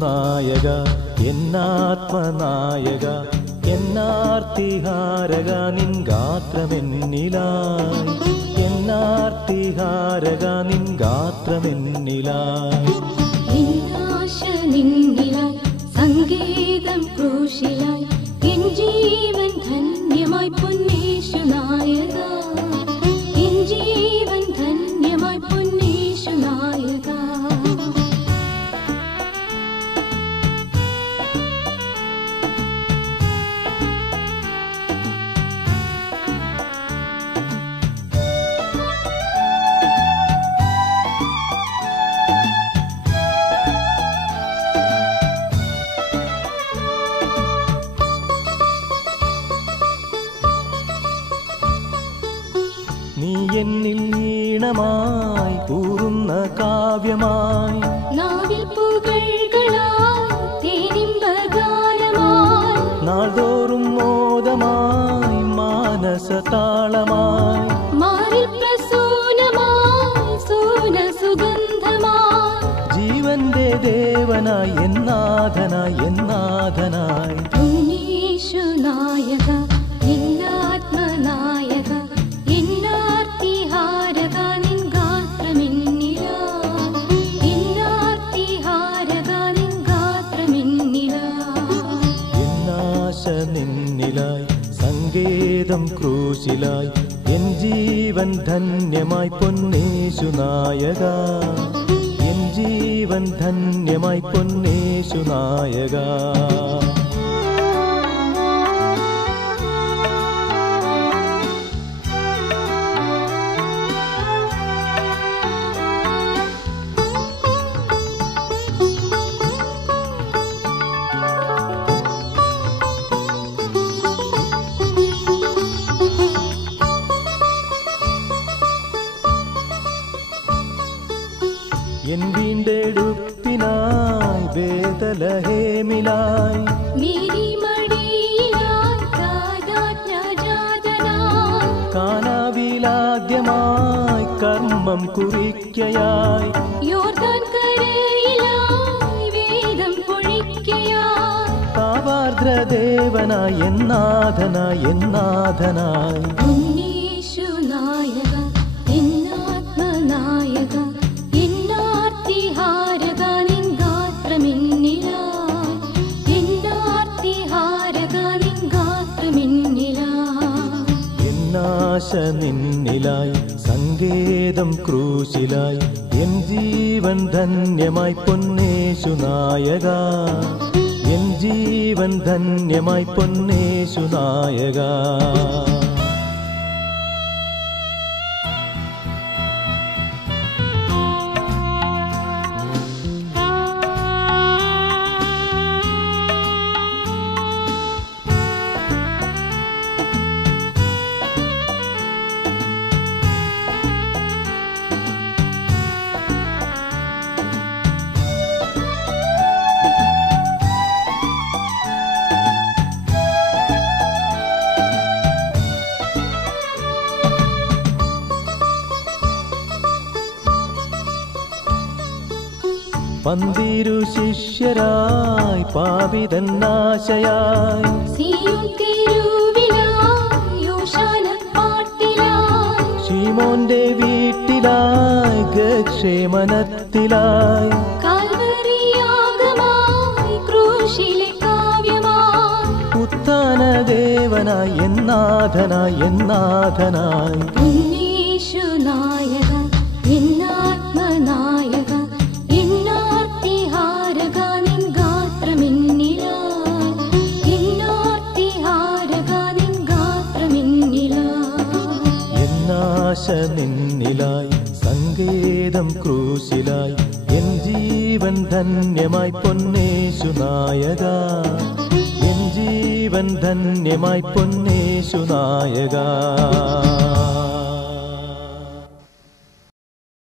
നായക എന്നാത്മനായക എന്നാർത്തിഹാരക നിൻ ഗാത്രമെന്നിലായി എന്നാർത്തിഹാരക നിൻ ഗാത്രമെന്നിലായി നിന്നാശ നിന്നിലായി സംഗീതം ക്രൂശിലായി എൻ ജീവൻ ധന്യമായി പൊന്നേശു നായക എൻ ജീവൻ ധന്യമായി പൊന്നേശു നായക നീ എന്നിൽ ഈണമായി കൂറുന്ന കാവ്യമായി നാവിൽ പുകഴ്കളായി തേനിമ്പഗാനമായി നാൾതോറും മോദമായി മാനസതാളമായി മാറിൽ പ്രസൂനമായി സൂന സുഗന്ധമായി ജീവന്റെ ദേവനായി എന്നാഥനായി എന്നാഥനായി പൊന്നേശു നായക എന്നാത്മനായക എന്നാർത്തിഹാരക നിൻ ഗാത്രമെന്നിലായി എന്നാർത്തിഹാരക നിൻ ഗാത്രമെന്നിലായി എന്നാശ നിന്നിലായി സങ്കേതം ക്രൂശിലായി എൻ ജീവൻ ധന്യമായി പൊന്നേശു നായക എൻ ജീവൻ ധന്യമായി പൊന്നേശു നായക എൻ വീണ്ടെടുപ്പിനായി ബേതലഹേമിലായി കാനാവിലാദ്യമായി കർമ്മം കുറിക്കയായി യോർദാൻ കരയിലായി വേദം പൊഴിക്കയായി താവാർദ്രദേവനായി എന്നാഥനായി എന്നാഥനായി പൊന്നേശു നായക എന്നാത്മനായക എന്നാർത്തിഹാരക നിൻ ഗാത്രമെന്നിലായി എന്നാർത്തിഹാരക നിൻ ഗാത്രമെന്നിലായി എന്നാശ നിന്നിലായി സങ്കേതം ക്രൂശിലായി എൻ ജീവൻ ധന്യമായി പൊന്നേശു നായക എൻ ജീവൻ ധന്യമായി പൊന്നേശു നായക പന്തിരു ശിഷ്യരായി പാപിതന്നാശയായി സിയോൻ തെരുവിലായി യോശാന പാട്ടിലായി ശീമോന്റെ വീട്ടിലായി ഗക്ഷേമനത്തിലായി കാൽവരിയാഗമായി ക്രൂശിലെ കാവ്യമായി ഉത്ഥാന ദേവനായി എന്നാഥനായി എന്നാഥനായി പൊന്നേശു നായക എന്നാത്മനായക എന്നാർത്തിഹാരക നിൻ ഗാത്രമെന്നിലായി എന്നാർത്തിഹാരക നിൻ ഗാത്രമെന്നിലായി എന്നാശ നിന്നിലായി സങ്കേതം ക്രൂശിലായി എൻ ജീവൻ ജീവൻ ധന്യമായി പൊന്നേശു നായക എൻ ജീവൻ ധന്യമായി പൊന്നേശു നായക